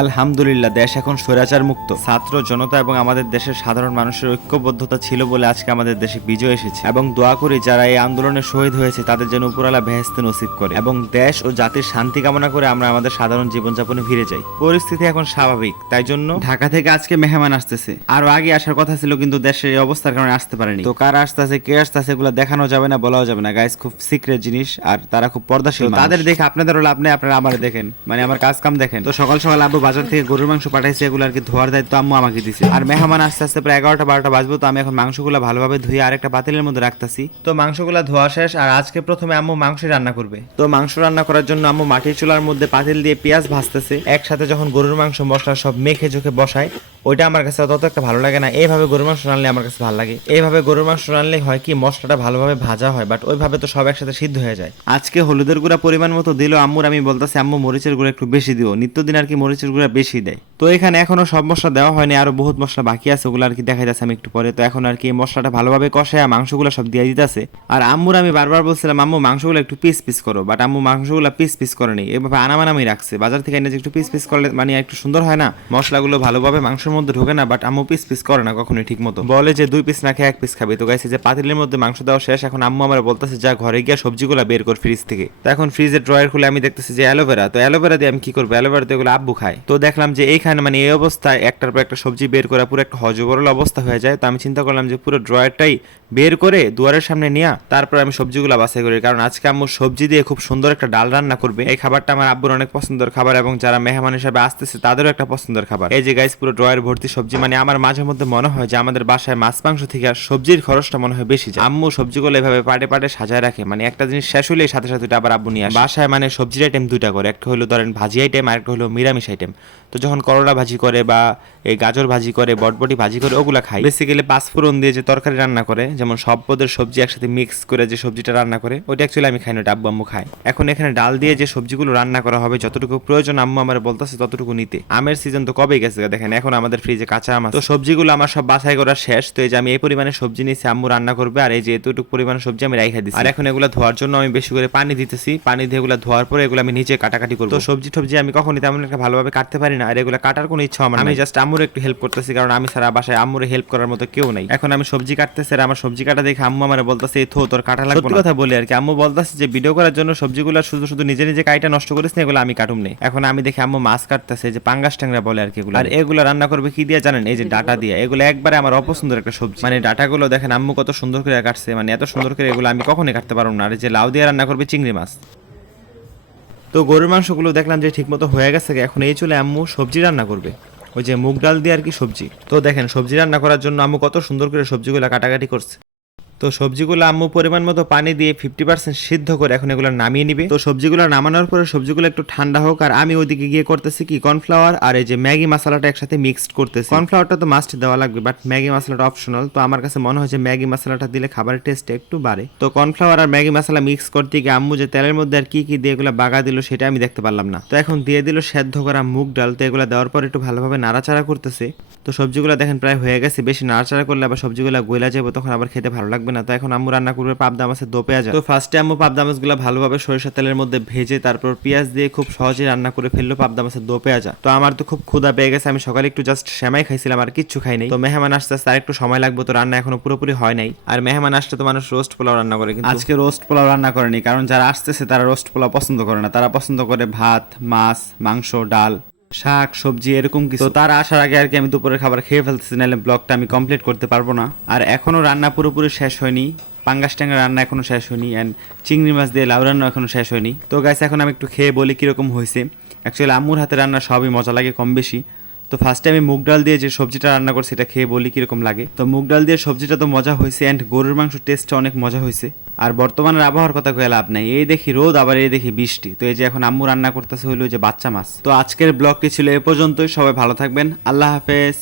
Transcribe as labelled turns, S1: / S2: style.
S1: আলহামদুলিল্লাহ দেশ এখন স্বৈরাচার মুক্ত। ছাত্র জনতা এবং আমাদের দেশের সাধারণ মানুষের ঐক্যবদ্ধতা ছিল বলে আজকে আমাদের দেশে বিজয় এসেছে। এবং দোয়া করি যারা এই আন্দোলনে শহীদ হয়েছে তাদের যেন উপরালা বেহেস্তে নসিব করে। এবং দেশ ও জাতির শান্তি কামনা করে আমরা আমাদের সাধারণ জীবনযাপনে ফিরে যাই। পরিস্থিতি এখন স্বাভাবিক তাই জন্য ঢাকা থেকে আজকে মেহমান আসতেছে। আরও আগে আসার কথা ছিল কিন্তু দেশের এই অবস্থার কারণে আসতে পারেনি। তো কারা আসতেছে কে আসতেছে এগুলো দেখানো যাবে না বলাও যাবে না। গাইস খুব সিক্রেট জিনিস আর তারা খুব পর্দাশীল তাদের দেখে আপনাদেরও লাভ নেই আপনারা আমার দেখেন। মানে আমার কাজ কাম দেখেন। তো সকাল সকাল আব্বু বাজার থেকে গরুর মাংস পাঠাইছে এগুলো আর কি ধোয়ার দায়িত্ব আম্মু আমাকে দিছে। আর মেহমান আস্তে আস্তে প্রায় এগারোটা বারোটা বাজবো তো আমি এখন মাংসগুলো ভালোভাবে ধুয়ে আরেকটা পাতিলের মধ্যে রাখতেছি। তো মাংসগুলো ধোয়া শেষ আর আজকে প্রথমে আম্মু মাংস রান্না করবে। তো মাংস রান্না করার জন্য আম্মু মাটির চুলার মধ্যে পাতিল দিয়ে পেঁয়াজ ভাজতেছে। একসাথে যখন গরুর মাংস মশলা সব মেখে চোখে বসায় ওইটা আমার কাছে অত একটা ভালো লাগে না। এইভাবে গরুর মাংস রানলে আমার কাছে ভালো লাগে। এইভাবে গরুর মাংস রানলে হয় কি, মশলাটা ভালোভাবে ভাজা হয় বাট ওইভাবে তো সব একসাথে সিদ্ধ হয়ে যায়। আজকে হলুদের গুঁড়া পরিমাণ মতো দিল আম্মুর আমি বলতেছি, আম্মু, মরিচের গুঁড়া একটু বেশি দিও। নিত্যদিন আর কি মরিচের গুঁড়া বেশি দেয়। তো এখানে এখনও সব মশলা দেওয়া হয়নি, আরও বহুত মশলা বাকি আছে, ওগুলো আর কি দেখা যাচ্ছে আমি একটু পরে। তো এখন আর কি মশলাটা ভালোভাবে কষায় মাংসগুলো সব দিয়ে দিতেছে। আর আম্মুর আমি বারবার বলছিলাম, আম্মু, মাংসগুলো একটু পিস পিস করো। বাট আম্মু মাংসগুলো পিস পিস করেনি এভাবে আনামানামি রাখছে। বাজার থেকে এনে যে একটু পিস পিস করলে মানে একটু সুন্দর হয় না? মশলাগুলো ভালোভাবে মাংসের মধ্যে ঢোকে না বাট আম্মু পিস পিস করে না কখনোই ঠিক মতো বলে যে দুই পিস না খেয়ে এক পিস খাবে। তো গাইছে যে পাতিলের মধ্যে মাংস দেওয়া শেষ, এখন আম্মু আমার বলতেছে, যা ঘরে গিয়ে সবজিগুলো বের কর ফ্রিজ থেকে। তো এখন ফ্রিজের ড্রয়ার খুলে আমি দেখতেছি যে অ্যালোভেরা তো অ্যালোভেরা দিয়ে আমি কি করব? অ্যালোভেরা দিয়ে এগুলো আব্বু খায়। তো দেখলাম যে এইখানে মানে এই অবস্থায় একটার পর একটা সবজি বের করা পুরো একটা হজবরল অবস্থা হয়ে যায়। তো আমি চিন্তা করলাম যে পুরো ড্রয়ারটাই বের করে দুয়ারের সামনে নিয়ে তারপর আমি সবজিগুলো বাছাই করি। কারণ আজকে আম্মু সবজি দিয়ে খুব সুন্দর একটা ডাল রান্না করবে। এই খাবারটা আমার আব্বুর অনেক পছন্দের খাবার এবং যারা মেহমান হিসাবে আসতেছে তাদেরও একটা পছন্দের খাবার। এই যে গাইস পুরো ড্রয়ার ভর্তি সবজি মানে আমার মাঝে মধ্যে মনে হয় যে আমাদের বাসায় মাছ, মাংস থেকে আর সবজির খরচটা মনে হয় বেশি যায়। আম্মু সবজিগুলো এভাবে পাটে পাটে সাজায় রাখে। মানে একটা জিনিস শেষ হলেই সাথে সাথে আবার আব্বু নিয়ে আসে। বাসায় মানে সবজির আইটেম দুইটা করে। একটা হলো ধরেন ভাজি আইটেম আর একটা হলো নিরামিষ আইটেম তো যখন করলা ভাজি করে বা এই গাজর ভাজি করে বটবটি ভাজি করে ওগুলো খাই। বেসিক্যালি পাঁচফোড়ন দিয়ে যে তরকারি রান্না করে যেমন সব পদের সবজি একসাথে মিক্স করে যে সবজিটা রান্না করে ওইটা অ্যাকচুয়ালি আমি খাই না ওটা আব্বু আম্মু খায়। এখন এখানে ডাল দিয়ে যে সবজিগুলো রান্না করা হবে যতটুকু প্রয়োজন আম্মু আমার বলতেছে ততটুকু নিতে। আমের সিজন তো কবেই গেছে দেখেন এখন আমাদের ফ্রিজে কাঁচা আম তো সবজিগুলো আমার সব বাছাই করা শেষ তো এই যে আমি এই পরিমাণে সবজি নিয়েছি আম্মু রান্না করবে আর এই যে এতটুকু পরিমাণে সবজি আমি রাইখা দিচ্ছি আর এখন এগুলো ধোয়ার জন্য আমি বেশি করে পানি দিতেছি পানি দিয়ে এগুলো ধোয়ার পরে এগুলো আমি নিচে কাটাকাটি করব। তো সবজি টবজি আমি কখনই তেমন একটা ভালোভাবে কাটতে পারি না। আর এগুলো কাটার কোনো ইচ্ছা আমার আমি জাস্ট আম্মুর একটু হেল্প করতেছি কারণ আমি সারা বাসায় আম্মুরে হেল্প করার মতো কেউ নাই। এখন আমি সবজি কাটতেছি আর আমার সবজি কাটা দেখে আম্মু আমার বলতেছে এই থো তোর কাটা লাগবে সত্যি কথা বলি আর কি আম্মু বলতেছে যে ভিডিও করার জন্য সবজিগুলো শুধু শুধু নিজে নিজে কাইটা নষ্ট করিস না এগুলো আমি কাটুম নেই এখন আমি দেখি আম্মু মাছ কাটতেছে যে পাঙ্গাস ট্যাংরা বলে আর কি এগুলো। আর এগুলো রান্না করবে কি দিয়ে জানেন? এই যে ডাটা দিয়ে। এগুলো একবারে আমার অপছন্দের একটা সবজি। মানে ডাটাগুলো দেখেন আম্মু কত সুন্দর করে কাটছে মানে এত সুন্দর করে এগুলো আমি কখনোই কাটতে পারব না। আর যে লাউ দিয়ে রান্না করবে চিংড়ি মাছ। তো গরুর মাংসগুলো দেখলাম যে ঠিকমতো হয়ে গেছে এখন এই চলে আম্মু সবজি রান্না করবে। ওই যে মুগ ডাল দিয়ে আর কি সবজি। তো দেখেন, সবজি রান্না করার জন্য আম্মু কত সুন্দর করে সবজিগুলো কাটাকাটি করছে। তো সবজিগুলো আম্মু পরিমাণ মতো পানি দিয়ে ফিফটি পার্সেন্ট সিদ্ধ করে এখন এগুলো নামিয়ে নিবে। তো সবজিগুলো নামানোর পরে সবজিগুলো একটু ঠান্ডা হোক, আর আমি ওইদিকে গিয়ে করতেছি কি কর্নফ্লাওয়ার আর এই যে ম্যাগি মশলাটা একসাথে মিক্সড করতেছি। কর্নফ্লাওয়ারটা তো মাস্ট দেওয়া লাগবে বাট ম্যাগি মশলাটা অপশনাল তো আমার কাছে মনে হয় যে ম্যাগি মশলাটা দিলে খাবারের টেস্ট একটু বাড়ে। তো কর্নফ্লাওয়ার আর ম্যাগি মশলা মিক্স করতে গিয়ে আম্মু যে তেলের মধ্যে আর কি কি দিয়ে এগুলো বাগা দিল সেটা আমি দেখতে পারলাম না। তো এখন দিয়ে দিল সেদ্ধ করা মুগ ডাল, তো এগুলো দেওয়ার পর একটু ভালোভাবে নাড়াচাড়া করতেছে। তো সবজিগুলো দেখেন প্রায় হয়ে গেছে, বেশি নাড়াচাড়া করলে আবার সবজিগুলো গইলা যাবে, তখন আবার খেতে ভালো লাগবে না, তো এখন আম্মু রান্না করবে, পাবদা মাছের দো পেঁয়াজ। তো ফার্স্টে আম্মু পাবদা মাছগুলো ভালোভাবে সরিষা তেলের মধ্যে ভেজে তারপর পেঁয়াজ দিয়ে খুব সহজে রান্না করে ফেলল পাবদা মাছের দো পেঁয়াজা তো আমার তো খুব ক্ষুধা পেয়ে গেছে, আমি সকালে একটু জাস্ট সেমাই খাইছিলাম, আর কিচ্ছু খাই নাই। তো মেহমান আসতে আসতে আর একটু সময় লাগবে, তো রান্না এখনও পুরোপুরি হয় নাই। আর মেহমান আসলে তো মানুষ রোস্ট পোলাও রান্না করে, কিন্তু আজকে রোস্ট পোলাও রান্না করেনি, কারণ যারা আসতেছে তারা রোস্ট পোলাও পছন্দ করে না। তারা পছন্দ করে ভাত, মাছ, মাংস, ডাল। শাক, সবজি, এরকম কিছু। তার আসার আগে আর কি আমি দুপুরের খাবার খেয়ে ফেলতেছি, নাহলে ব্লগটা আমি কমপ্লিট করতে পারব না। আর এখনও রান্না পুরোপুরি শেষ হয়নি। পাঙ্গাস ট্যাঙ্গা রান্না এখনও শেষ হয়নি অ্যান্ড চিংড়ি মাছ দিয়ে লাউ রান্না এখনও শেষ হয়নি। তো গাছ এখন আমি একটু খেয়ে বলি কীরকম হয়েছে। অ্যাকচুয়ালি আম্মুর হাতে রান্না সবই মজা লাগে, কম বেশি। তো ফার্স্টে আমি মুগ ডাল দিয়ে যে সবজিটা রান্না করছি সেটা খেয়ে বলি কীরকম লাগে। তো মুগ ডাল দিয়ে সবজিটা তো মজা হয়েছে অ্যান্ড গরুর মাংস টেস্টটা অনেক মজা হয়েছে। আর বর্তমানের আবহাওয়ার কথা কয়ে লাভ নাই। এই দেখি রোদ, আবার এই দেখি বৃষ্টি। তো এই যে এখন আম্মু রান্না করতেছে হইল যে বাচ্চা মাছ। তো আজকের ব্লগটি ছিল এ পর্যন্তই। সবাই ভালো থাকবেন। আল্লাহ হাফেজ।